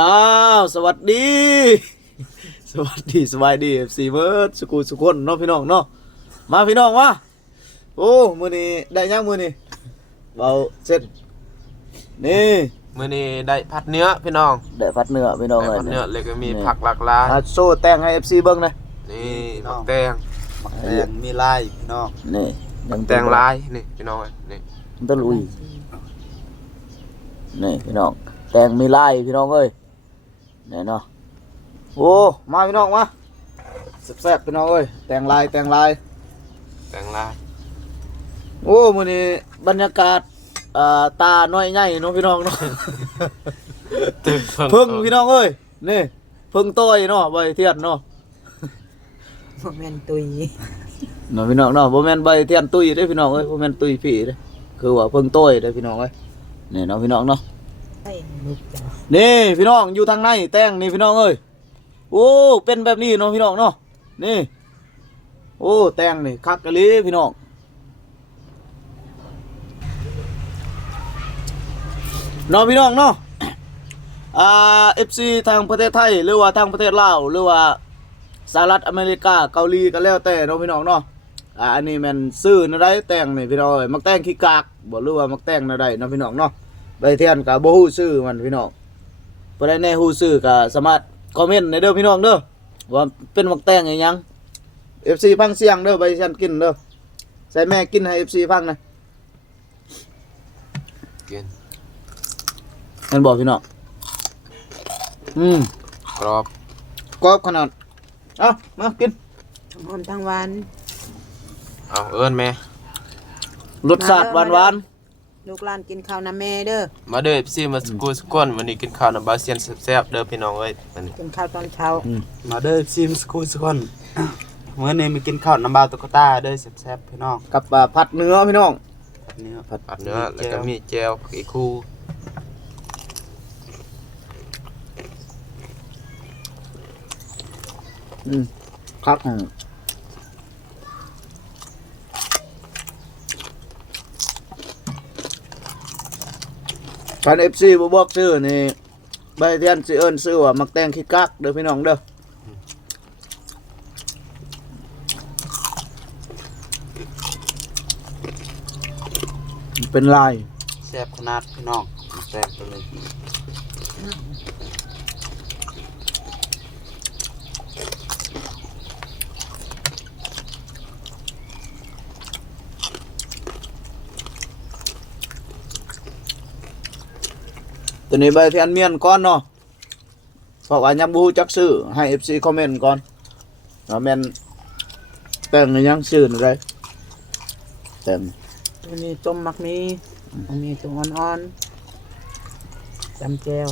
อ้าวสวัสดี สวัสดีสบายดี FC เบิร์ดสุคนเนาะพี่น้องเนาะมาพี่น้องมาโอ้มื้อนี้ได้ยังมื้อนี้เบาเสร็จนี่ มื้อนี้ได้ผัดเนื้อพี่น้องได้ผัดเนื้อพี่น้อง ได้ เอ้ย ผัดเนื้อแล้วก็มีผักหลากหลายโซ่แต่งให้ FC เบิ่งหน่อย นี่มักแตง แตงมีลายพี่น้อง นี่ แตงลายนี่พี่น้องนี่ ต้นลุยนี่พี่น้องแตงมีลายพี่น้องเอ้ยนี่เนาะโอ้มาพี่น้องมาแซ่บๆพี่น้องเอ้ยแตงลาย แตงลาย โอ้มื้อนี้บรรยากาศตาน้อยใหญ่เนาะพี่น้องเนาะ ตึก เพิ่งพี่น้องเอ้ยนี่เพิ่งต้อยเนาะใบเทียนเนาะ บ่แม่นตุย เนาะพี่น้องเนาะบ่แม่นใบเทียนตุ้ยเด้พี่น้องเอ้ยบ่แม่นตุ้ยผีเด้คือว่าเพิ่งต้อยเด้พี่น้องเอ้ยนี่เนาะพี่น้องเนาะ ให้ลูกจ้ะ นี่พี่น้องอยู่ทางในแต่งนี่พี่น้องเอ้ยโอ้เป็นแบบนี้เนาะพี่น้องเนาะนี่โอ้แต่งนี่คักกะลีพี่น้องเนาะพี่น้องเนาะFC ทางประเทศไทยหรือว่าทางประเทศลาวหรือว่าสหรัฐอเมริกาเกาหลีก็แล้วแต่เนาะพี่น้องเนาะอันนี้แม่นซื้อนะได้แต่งนี่พี่น้องเอ้ยมักแต่งขี้กากบ่หรือว่ามักแต่งนะได้เนาะพี่น้องเนาะใบเทียนก็บ่ฮู้ชื่อมันพี่น้องบ่ได้แน่ฮู้ชื่อก็สามารถคอมเมนต์ในเด้อพี่น้องเด้อว่าเป็นมักแต่งอีหยัง FC ฟังเสียงเด้อใบเทียนกินเด้อใส่แม่กินให้ FC ฟังนะ กิน แม่นบ่พี่น้องกรอบ กรอบขนาดเอ้ามากิน ทั้งหอมทั้งหวาน เอาเอิ้นแม่ รสชาติหวาน ลูกหลานกินข้าวน้ำแม่เด้อ มาเด้อ FC มาสกูสกวนวันนี้กินข้าวน้ำบาเซียนแซ่บๆเด้อพี่น้องเอ้ยวันนี้ กินข้าวตอนเช้า มาเด้อซิมสกูสคนเมื่อนี้มากินข้าวน้ำบาวตุ๊กตาเด้อแซ่บๆพี่น้อง ๆกับผัดเนื้อพี่น้อง เนื้อ ผัดเนื้อแล้วก็มีแจ่วผักอีคู่ ครับท่าน FC บ่บอกชื่อนี่ใบเทียนสิเอิ้นชื่อว่ามักแต่งขี้กักเด้อพี่น้องเด้อเป็นลาย แซ่บขนาดพี่น้องแซ่บไปเลย ตัวนี้ใบเทียนเมียนก่อนเนาะเพราะว่ายังบ่ฮู้จักชื่อให้ FC คอมเมนต์ก่อนว่าแม่นแต่งอีหยังชื่อนั่นได้แต่ง ตัวนี้ต้มมักมีอันนี้ตัวอ่อนๆจำแจ่ว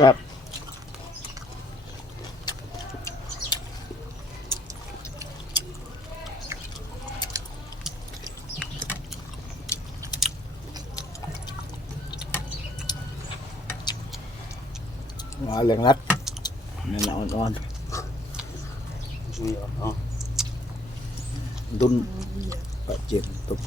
ครับมาเหลืองรัด นั่นแหละอ่อน มีอ๋อ ๆดุนเจ็บตุก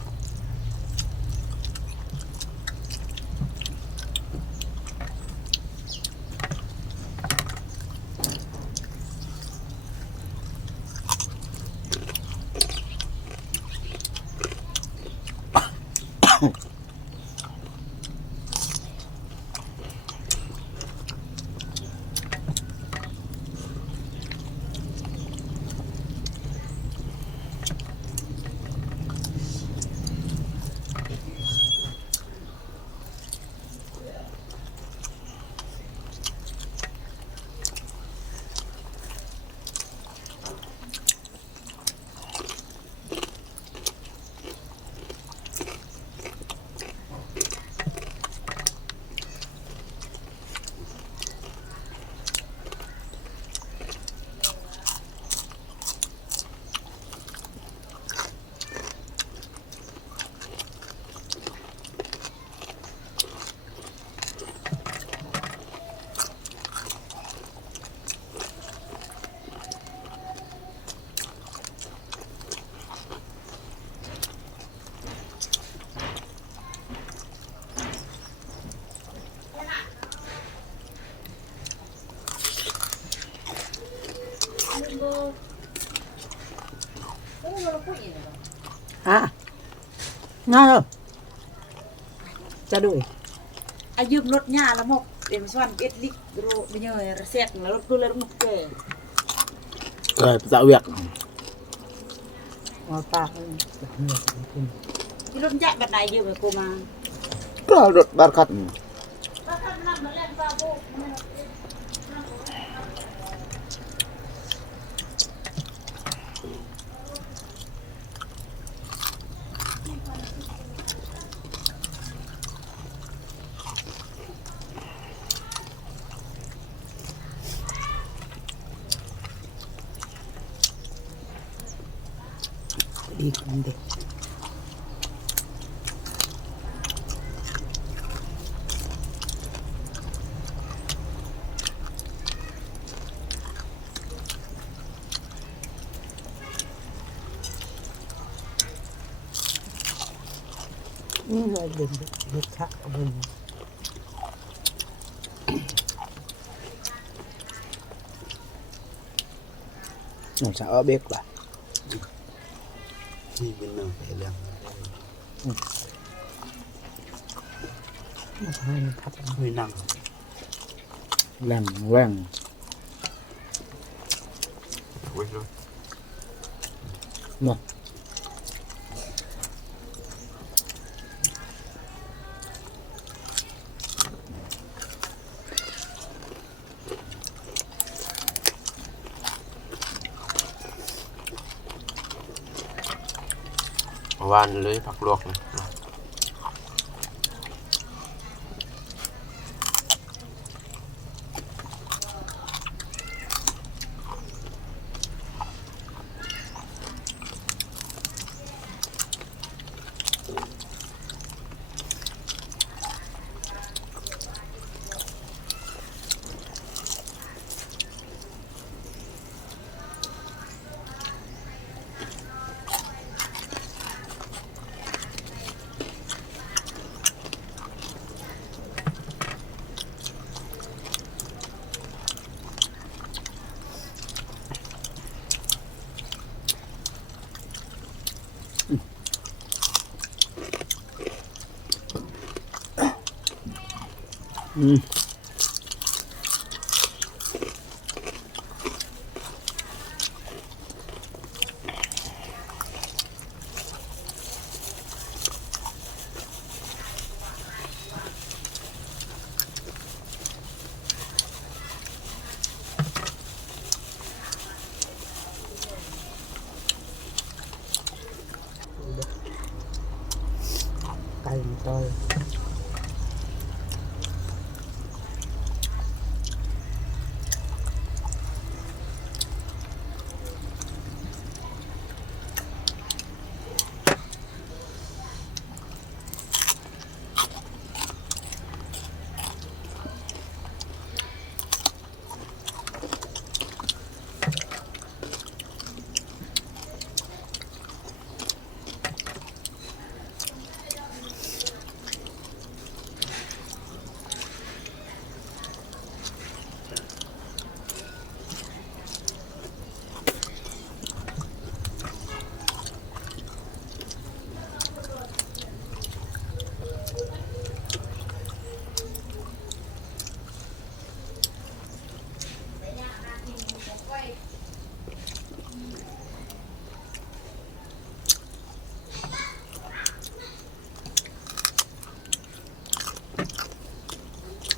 อ่ะง่ายเลยจะดู อายุรถหญ้าละหมกเอ็มสวรรค์เอ็ดลิกโรไปเยอะระเสียกแล้วรถดูเลยรถมุกเก เอ้ยภาษาเวียก เอาปากเลยกิน ที่รถยักษ์แบบไหนเยอะไปกูมา ก็รถบัสคัด ดีกันเด็กนี่เลยเด็กชักเอาไป หนูจะเอาเบกล่ะ ที่เป็นหนึ่งไปเรื่อง ให้มันทับ ไม่นั่ง แรงแรง เว้ยรถ เนาะ หวานเลยผักลวกนะ อืม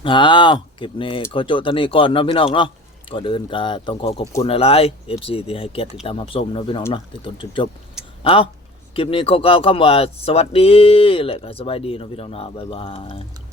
อ้าวคลิปนี้ขอโจทย์เท่านี้ก่อนเนาะพี่น้องเนาะก่อนอื่นก็ต้องขอขอบคุณหลายๆ FC ที่ให้เกียรติติดตามรับชมเนาะพี่น้องเนาะตั้งแต่ต้นจนจบเอาคลิปนี้ขอกล่าวคำว่าสวัสดีและก็สบายดีเนาะพี่น้องเนาะบ๊ายบาย